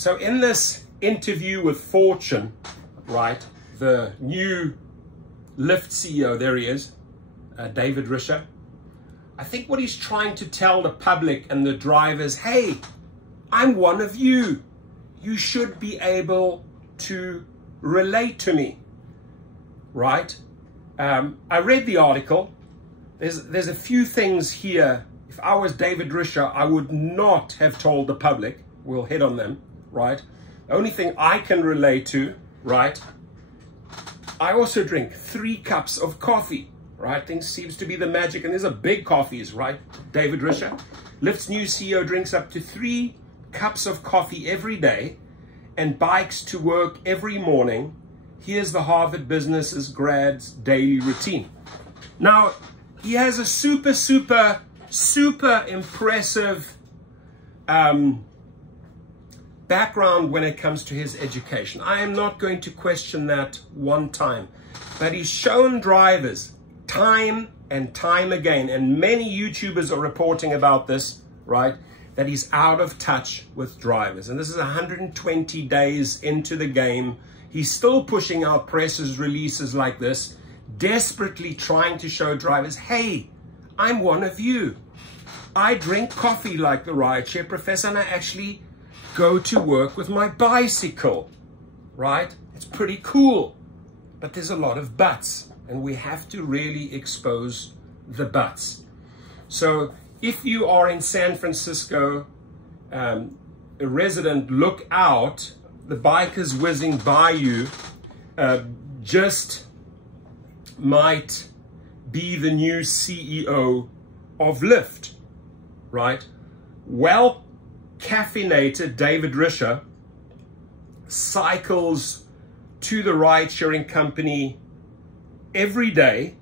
So in this interview with Fortune, right, the new Lyft CEO, there he is, David Risher, I think what he's trying to tell the public and the drivers, hey, I'm one of you. You should be able to relate to me, right? I read the article. There's a few things here. If I was David Risher, I would not have told the public. We'll hit on them, right? The only thing I can relate to, right? I also drink 3 cups of coffee, right? Things seems to be the magic, and these are big coffees, right? David Risher, Lyft's new CEO, drinks up to 3 cups of coffee every day and bikes to work every morning. Here's the Harvard Business grad's daily routine. Now, he has a super impressive background when it comes to his education. I am not going to question that one time, but he's shown drivers time and time again, and many YouTubers are reporting about this, right, that he's out of touch with drivers. And this is 120 days into the game. He's still pushing out press releases like this, desperately trying to show drivers, hey, I'm one of you. I drink coffee like the Rideshare professor, and I actually go to work with my bicycle, right? It's pretty cool, but there's a lot of buts, and we have to really expose the buts. So if you are in San Francisco, a resident, look out. The bikers whizzing by you just might be the new CEO of Lyft, right? Well caffeinated David Risher cycles to the ride-sharing company every day,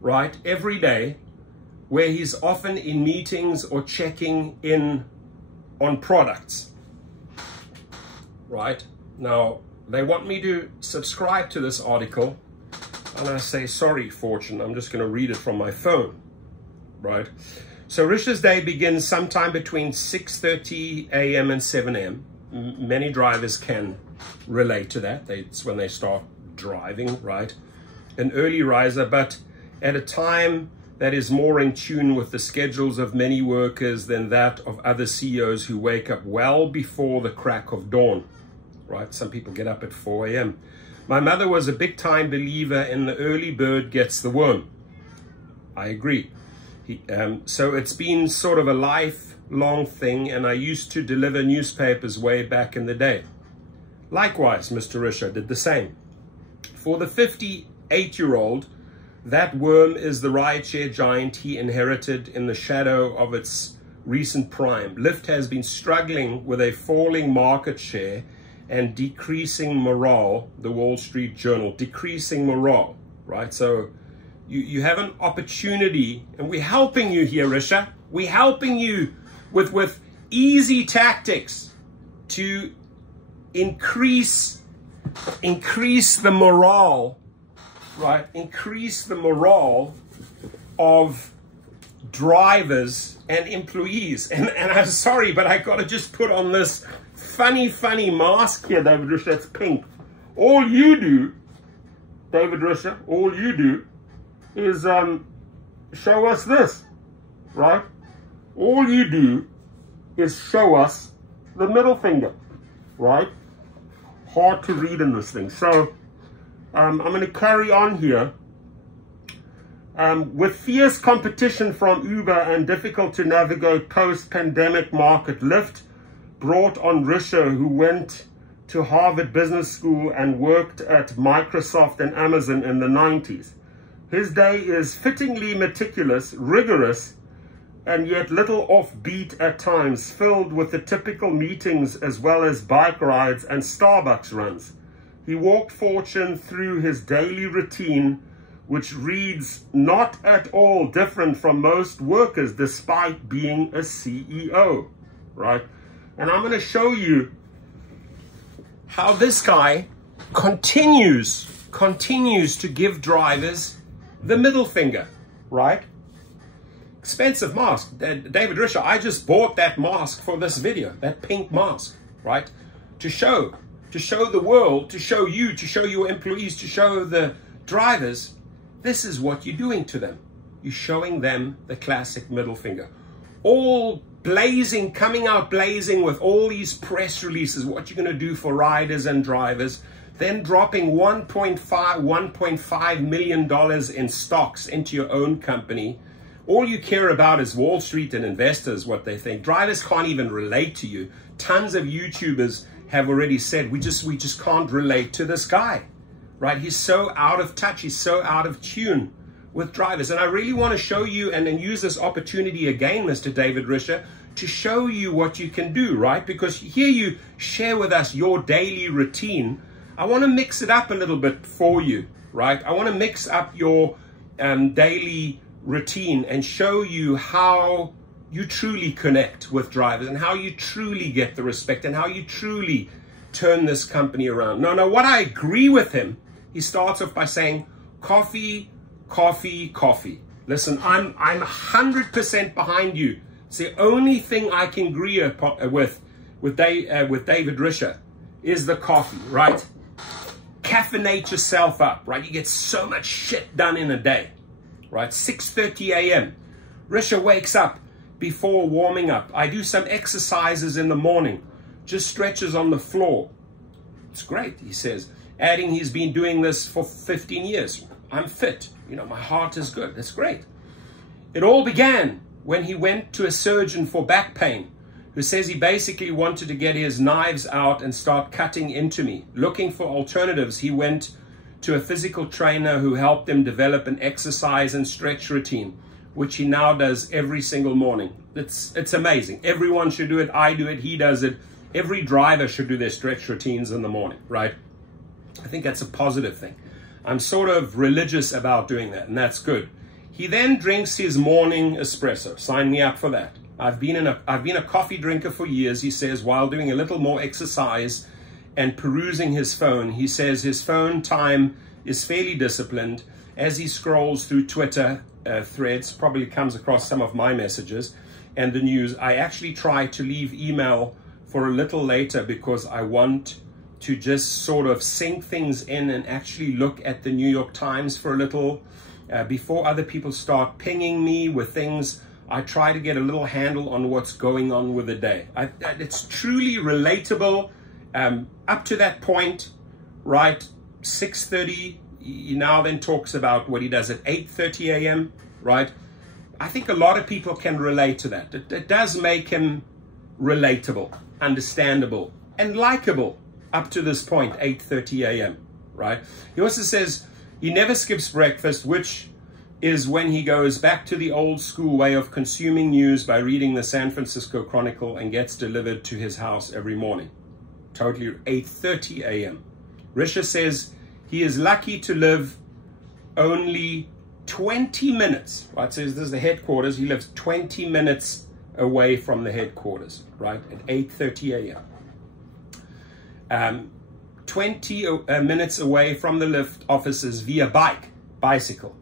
right? Every day, where he's often in meetings or checking in on products, right? Now, they want me to subscribe to this article, and I say, sorry, Fortune, I'm just going to read it from my phone, right? So Risher's day begins sometime between 6:30 a.m. and 7 a.m. Many drivers can relate to that. It's when they start driving, right? An early riser, but at a time that is more in tune with the schedules of many workers than that of other CEOs who wake up well before the crack of dawn, right? Some people get up at 4 a.m. My mother was a big time believer in the early bird gets the worm. I agree. So it's been sort of a lifelong thing, and I used to deliver newspapers way back in the day. Likewise, Mr. Risher did the same. For the 58-year-old, that worm is the rideshare giant he inherited in the shadow of its recent prime. Lyft has been struggling with a falling market share and decreasing morale, the Wall Street Journal, decreasing morale, right? So you have an opportunity, and we're helping you here, Risher. We're helping you with easy tactics to increase the morale, right? Increase the morale of drivers and employees. And I'm sorry, but I got to just put on this funny mask here, David Risher. It's pink. All you do, David Risher, all you do is show us this, right? All you do is show us the middle finger, right? Hard to read in this thing. So I'm going to carry on here. With fierce competition from Uber and difficult to navigate post-pandemic market, Lyft brought on Risher, who went to Harvard Business School and worked at Microsoft and Amazon in the 90s. His day is fittingly meticulous, rigorous, and yet little offbeat at times, filled with the typical meetings as well as bike rides and Starbucks runs. He walked Fortune through his daily routine, which reads not at all different from most workers despite being a CEO, right? And I'm going to show you how this guy continues to give drivers the middle finger, right? Expensive mask. David Risher, I just bought that mask for this video, that pink mask, right? To show the world, to show you, to show your employees, to show the drivers, this is what you're doing to them. You're showing them the classic middle finger. All blazing, coming out blazing with all these press releases, what you're going to do for riders and drivers, then dropping $1.5 million in stocks into your own company. All you care about is Wall Street and investors, what they think. Drivers can't even relate to you. Tons of YouTubers have already said, we just can't relate to this guy, right? He's so out of touch. He's so out of tune with drivers. And I really want to show you and use this opportunity again, Mr. David Risher, to show you what you can do, right? Because here you share with us your daily routine. I want to mix it up a little bit for you, right? I want to mix up your daily routine and show you how you truly connect with drivers and how you truly get the respect and how you truly turn this company around. No, what I agree with him, he starts off by saying, coffee, coffee, coffee. Listen, I'm 100% behind you. It's the only thing I can agree with David Risher is the coffee, right? Caffeinate yourself up, right? You get so much shit done in a day, right? 6:30 a.m. Risher wakes up before warming up. I do some exercises in the morning, just stretches on the floor. It's great, he says. Adding, he's been doing this for 15 years. I'm fit. You know, my heart is good. That's great. It all began when he went to a surgeon for back pain, who says he basically wanted to get his knives out and start cutting into me. Looking for alternatives, he went to a physical trainer who helped him develop an exercise and stretch routine, which he now does every single morning. It's amazing. Everyone should do it. I do it. He does it. Every driver should do their stretch routines in the morning, right? I think that's a positive thing. I'm sort of religious about doing that, and that's good. He then drinks his morning espresso. Sign me up for that. I've been a coffee drinker for years, he says, while doing a little more exercise and perusing his phone. He says his phone time is fairly disciplined. As he scrolls through Twitter threads, probably comes across some of my messages and the news. I actually try to leave email for a little later because I want to just sort of sink things in and actually look at the New York Times for a little before other people start pinging me with things. I try to get a little handle on what's going on with the day. It's truly relatable up to that point, right? 6:30, he now then talks about what he does at 8:30 a.m., right? I think a lot of people can relate to that. It does make him relatable, understandable, and likable up to this point, 8:30 a.m., right? He also says he never skips breakfast, which is when he goes back to the old school way of consuming news by reading the San Francisco Chronicle and gets delivered to his house every morning. Totally 8:30 a.m. Risher says he is lucky to live only 20 minutes, right? So this is the headquarters. He lives 20 minutes away from the headquarters, right? At 8:30 a.m. 20 minutes away from the Lyft offices via bicycle.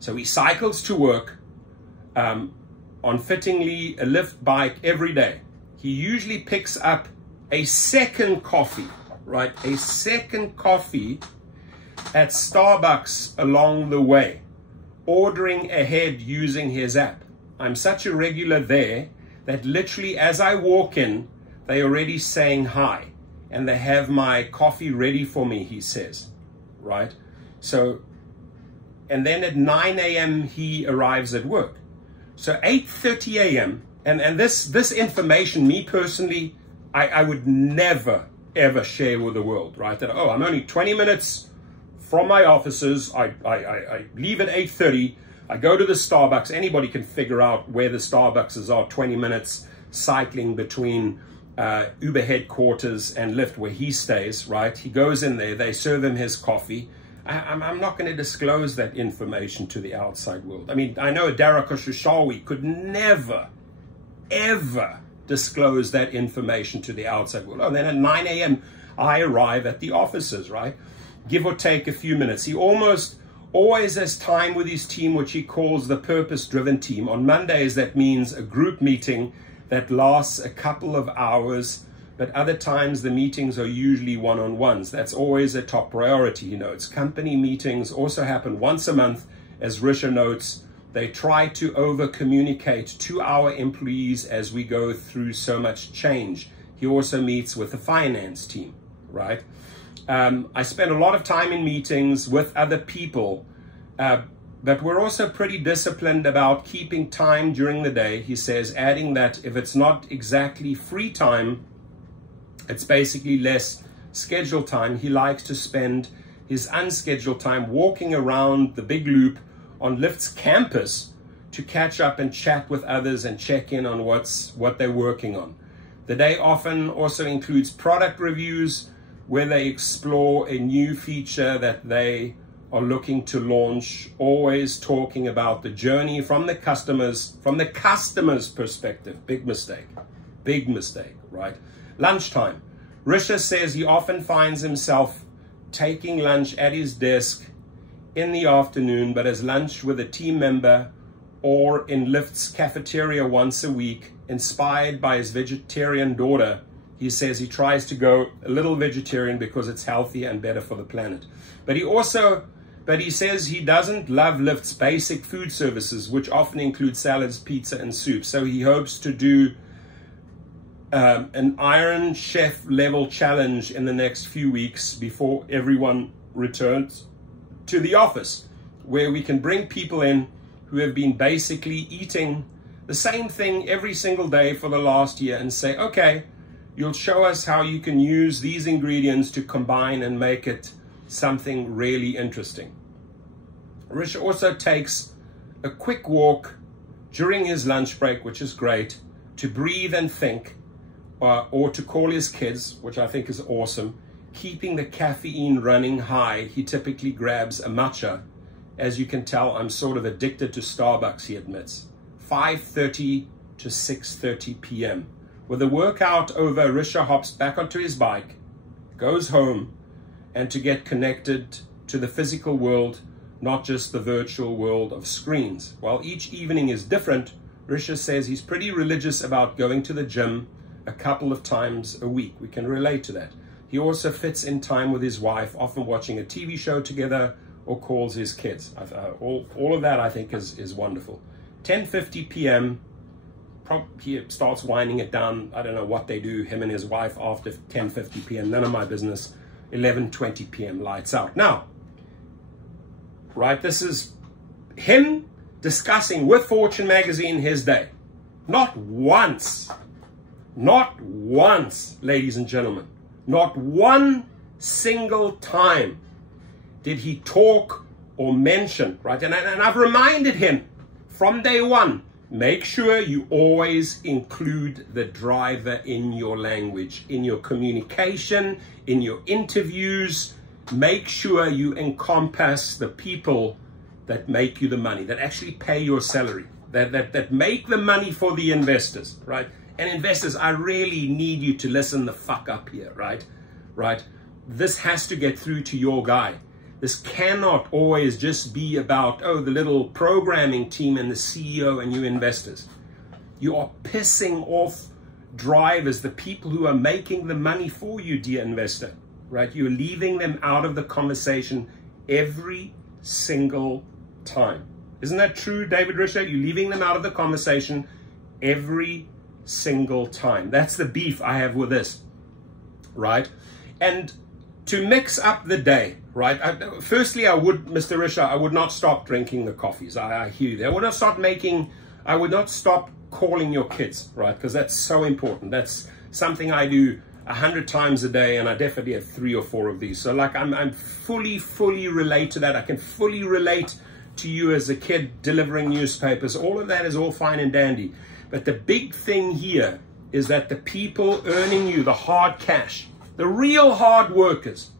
So he cycles to work on fittingly a Lyft bike every day. He usually picks up a second coffee, right? A second coffee at Starbucks along the way, ordering ahead using his app. I'm such a regular there that literally as I walk in, they're already saying hi and they have my coffee ready for me, he says, right? So, and then at 9 a.m. he arrives at work. So 8:30 a.m. and this information, me personally, I would never ever share with the world, right? That, oh, I'm only 20 minutes from my offices. I leave at 8:30. I go to the Starbucks. Anybody can figure out where the Starbucks are. 20 minutes cycling between Uber headquarters and Lyft where he stays, right? He goes in there. They serve him his coffee. I'm not going to disclose that information to the outside world. I mean, I know Darek Shushawi could never, ever disclose that information to the outside world. Oh, then at 9 a.m., I arrive at the offices, right? Give or take a few minutes. He almost always has time with his team, which he calls the purpose-driven team. On Mondays, that means a group meeting that lasts a couple of hours but other times the meetings are usually one-on-ones. That's always a top priority. He notes company meetings also happen once a month. As Risher notes, they try to over-communicate to our employees as we go through so much change. He also meets with the finance team, right? I spend a lot of time in meetings with other people, but we're also pretty disciplined about keeping time during the day, he says, adding that if it's not exactly free time, it's basically less scheduled time. He likes to spend his unscheduled time walking around the big loop on Lyft's campus to catch up and chat with others and check in on what they're working on. The day often also includes product reviews where they explore a new feature that they are looking to launch, always talking about the journey from the customer's perspective. Big mistake, right? Lunchtime. Risher says he often finds himself taking lunch at his desk in the afternoon, but has lunch with a team member or in Lyft's cafeteria once a week. Inspired by his vegetarian daughter, he says he tries to go a little vegetarian because it's healthier and better for the planet. But he says he doesn't love Lyft's basic food services, which often include salads, pizza, and soup. So he hopes to do an Iron Chef level challenge in the next few weeks before everyone returns to the office, where we can bring people in who have been basically eating the same thing every single day for the last year and say, okay, you'll show us how you can use these ingredients to combine and make it something really interesting. Risher also takes a quick walk during his lunch break, which is great, to breathe and think, or to call his kids, which I think is awesome. Keeping the caffeine running high, he typically grabs a matcha. As you can tell, I'm sort of addicted to Starbucks, he admits. 5:30 to 6:30 p.m. With the workout over, Risher hops back onto his bike, goes home, and to get connected to the physical world, not just the virtual world of screens. While each evening is different, Risher says he's pretty religious about going to the gym a couple of times a week. We can relate to that. He also fits in time with his wife, often watching a TV show together or calls his kids. All of that, I think, is wonderful. 10:50 p.m., he starts winding it down. I don't know what they do, him and his wife, after 10:50 p.m. None of my business. 11:20 p.m. lights out. Now, right, this is him discussing with Fortune magazine his day. Not once, ladies and gentlemen, not one single time did he talk or mention, right? And I've reminded him from day one, make sure you always include the driver in your language, in your communication, in your interviews. Make sure you encompass the people that make you the money, that actually pay your salary, that make the money for the investors, right? And investors, I really need you to listen the fuck up here, right? This has to get through to your guy. This cannot always just be about, oh, the little programming team and the CEO and you investors. You are pissing off drivers, the people who are making the money for you, dear investor, right? You're leaving them out of the conversation every single time. Isn't that true, David Risher? You're leaving them out of the conversation every single time. That's the beef I have with this, right? And to mix up the day, right? Firstly, Mr. Risher, I would not stop drinking the coffees. I hear you there. I would not stop calling your kids, right? Because that's so important. That's something I do 100 times a day, and I definitely have 3 or 4 of these. So like I'm fully relate to that. I can fully relate to you as a kid delivering newspapers. All of that is all fine and dandy. But the big thing here is that the people earning you the hard cash, the real hard workers,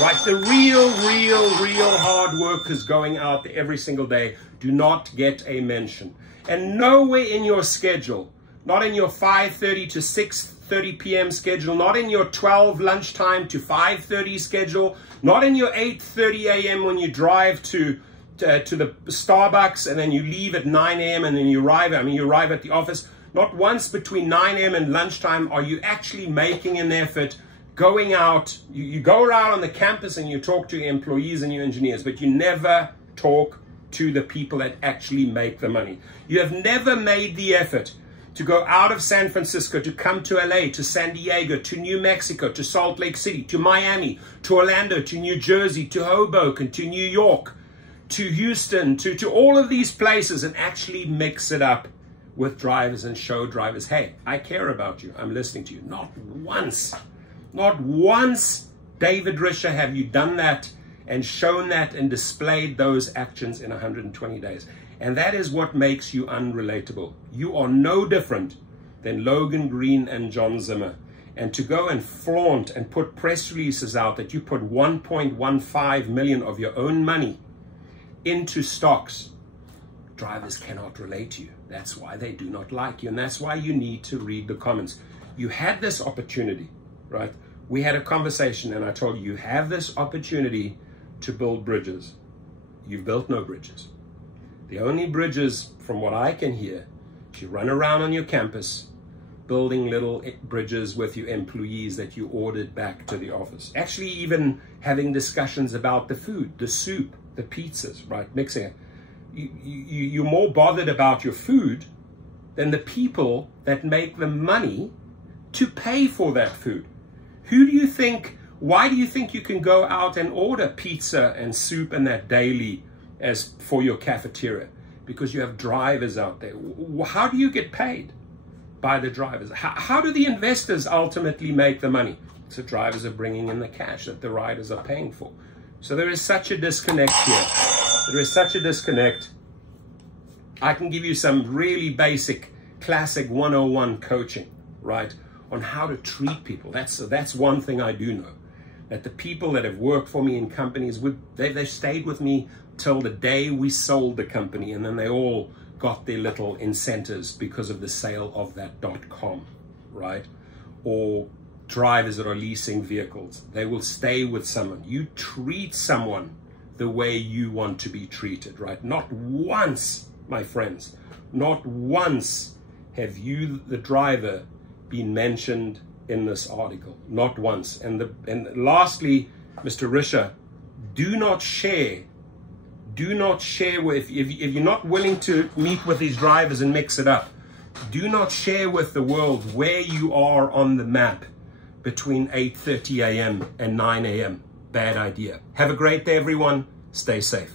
right? The real hard workers going out there every single day do not get a mention. And nowhere in your schedule, not in your 5:30 to 6:30 p.m. schedule, not in your 12 lunchtime to 5:30 schedule, not in your 8:30 a.m. when you drive to the Starbucks and then you leave at 9 a.m. and then you arrive at the office. Not once between 9 a.m. and lunchtime are you actually making an effort, going out. You go around on the campus and you talk to your employees and your engineers, but you never talk to the people that actually make the money. You have never made the effort to go out of San Francisco, to come to LA, to San Diego, to New Mexico, to Salt Lake City, to Miami, to Orlando, to New Jersey, to Hoboken, to New York, to Houston, to all of these places, and actually mix it up with drivers and show drivers, hey, I care about you. I'm listening to you. Not once, David Risher, have you done that and shown that and displayed those actions in 120 days. And that is what makes you unrelatable. You are no different than Logan Green and John Zimmer. And to go and flaunt and put press releases out that you put 1.15 million of your own money into stocks, drivers cannot relate to you. That's why they do not like you. And that's why you need to read the comments. You had this opportunity, right? We had a conversation and I told you, you have this opportunity to build bridges. You've built no bridges. The only bridges, from what I can hear, is you run around on your campus building little bridges with your employees that you ordered back to the office. Actually, even having discussions about the food, the soup, the pizzas, right? Mixing it. You're more bothered about your food than the people that make the money to pay for that food. Who do you think, why do you think you can go out and order pizza and soup and that daily as for your cafeteria? Because you have drivers out there. How do you get paid? By the drivers. How do the investors ultimately make the money? So drivers are bringing in the cash that the riders are paying for. So there is such a disconnect here. There is such a disconnect. I can give you some really basic, classic 101 coaching, right? On how to treat people. That's one thing I do know. That the people that have worked for me in companies, they've stayed with me till the day we sold the company, and then they all got their little incentives because of the sale of that .com, right? Or drivers that are leasing vehicles. They will stay with someone. You treat someone the way you want to be treated, right? Not once, my friends, not once have you, the driver, been mentioned in this article. Not once. And lastly, Mr. Risher, do not share with, if you're not willing to meet with these drivers and mix it up, do not share with the world where you are on the map between 8:30 a.m. and 9 a.m. Bad idea. Have a great day, everyone. Stay safe.